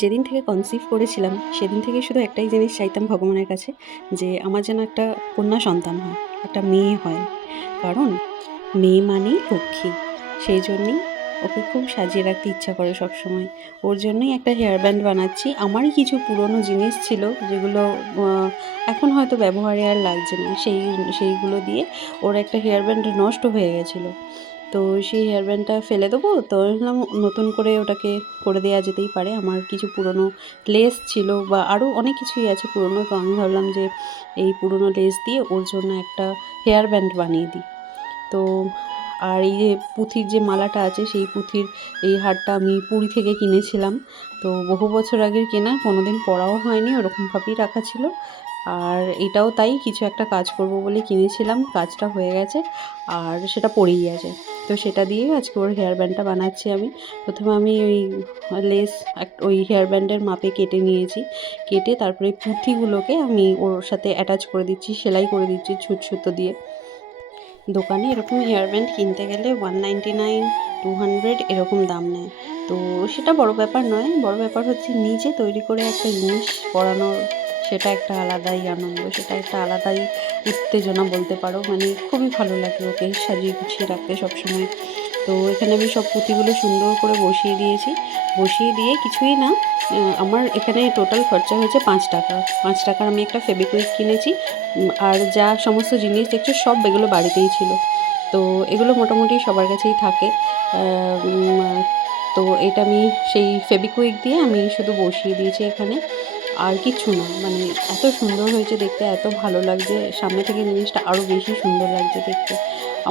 যেদিন থেকে কনসিভ করেছিলাম সেদিন থেকে শুধু একটাই জিনিস চাইতাম ভগবানের কাছে, যে আমার যেন একটা কন্যা সন্তান হয়, একটা মেয়ে হয়। কারণ মেয়ে মানেই লক্ষ্মী। সেই জন্যেই ওকে খুব সাজিয়ে রাখতে ইচ্ছা করে সবসময়। ওর জন্যই একটা হেয়ার ব্যান্ড বানাচ্ছি। আমারই কিছু পুরনো জিনিস ছিল যেগুলো এখন হয়তো ব্যবহারে আর লাগছে না, সেইগুলো দিয়ে ওর একটা হেয়ার ব্যান্ড নষ্ট হয়ে গেছিলো। তো সেই হেয়ার ব্যান্ডটা ফেলে দেবো, তো ভাবলাম নতুন করে ওটাকে করে দেওয়া যেতেই পারে। আমার কিছু পুরনো লেস ছিল বা আরও অনেক কিছুই আছে পুরনো, তো আমি ভাবলাম যে এই পুরনো লেস দিয়ে ওর জন্য একটা হেয়ার ব্যান্ড বানিয়ে দিই। তো আর এই যে পুঁথির যে মালাটা আছে, সেই পুঁথির এই হারটা আমি পুরী থেকে কিনেছিলাম। তো বহু বছর আগের কেনা, কোনো দিন পরাও হয়নি, ওরকমভাবেই রাখা ছিল। আর এটাও তাই, কিছু একটা কাজ করব বলে কিনেছিলাম, কাজটা হয়ে গেছে আর সেটা পড়েই আছে। তো সেটা দিয়েই আজকে ওর হেয়ার ব্যান্ডটা বানাচ্ছি আমি। প্রথমে আমি ওই লেস ওই হেয়ার ব্যান্ডের মাপে কেটে নিয়েছি। কেটে তারপরে পুঁথিগুলোকে আমি ওর সাথে অ্যাটাচ করে দিচ্ছি, সেলাই করে দিচ্ছি ছুঁচ সুতো দিয়ে। দোকানে এরকম হেয়ার ব্যান্ড কিনতে গেলে 199, 200 এরকম দাম নেয়। তো সেটা বড় ব্যাপার নয়, বড় ব্যাপার হচ্ছে নিজে তৈরি করে একটা জিনিস পরানোর, সেটা একটা আলাদাই আনন্দ, সেটা একটা আলাদাই উত্তেজনা বলতে পারো। মানে খুবই ভালো লাগে ওকে সাজিয়ে গুছিয়ে রাখতে সবসময়। তো এখানে আমি সব পুঁতিগুলো সুন্দর করে বসিয়ে দিয়েছি। বসিয়ে দিয়ে কিছুই না, আমার এখানে টোটাল খরচা হয়েছে ৫ টাকা। ৫ টাকার আমি একটা ফেবিকুইক কিনেছি। আর যা সমস্ত জিনিস দেখছো সব এগুলো বাড়িতেই ছিল। তো এগুলো মোটামুটি সবার কাছেই থাকে। তো এটা আমি সেই ফেবিকুইক দিয়ে আমি শুধু বসিয়ে দিয়েছি এখানে, আর কিচ্ছু না। মানে এত সুন্দর হয়েছে দেখতে, এত ভালো লাগছে, সামনে থেকে জিনিসটা আরও বেশি সুন্দর লাগছে দেখতে।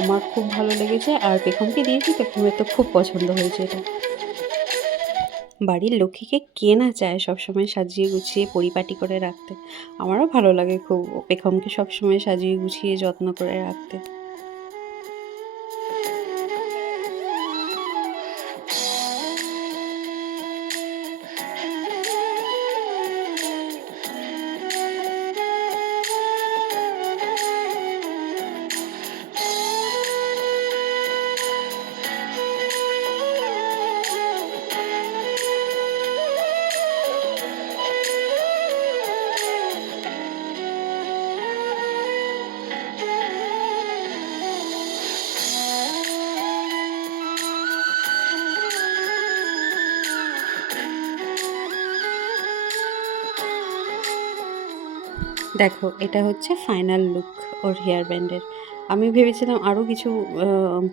আমার খুব ভালো লেগেছে, আর পেখমকে দিয়েছি, পেখমের তো খুব পছন্দ হয়েছে এটা। বাড়ির লক্ষ্মীকে কে না চায় সবসময় সাজিয়ে গুছিয়ে পরিপাটি করে রাখতে। আমারও ভালো লাগে খুব পেখমকে সবসময় সাজিয়ে গুছিয়ে যত্ন করে রাখতে। দেখো, এটা হচ্ছে ফাইনাল লুক ওর হেয়ার ব্যান্ডের। আমি ভেবেছিলাম আরও কিছু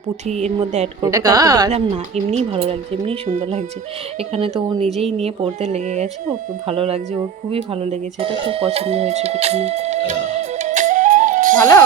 পুঁথি এর মধ্যে অ্যাড করবো, এটা তারপর কার? দেখলাম না, এমনিই ভালো লাগছে, এমনিই সুন্দর লাগছে। এখানে তো ও নিজেই নিয়ে পড়তে লেগে গেছে, ওর খুব ভালো লাগছে, ওর খুবই ভালো লেগেছে, এটা খুব পছন্দ হয়েছে পিছনে। ভালো?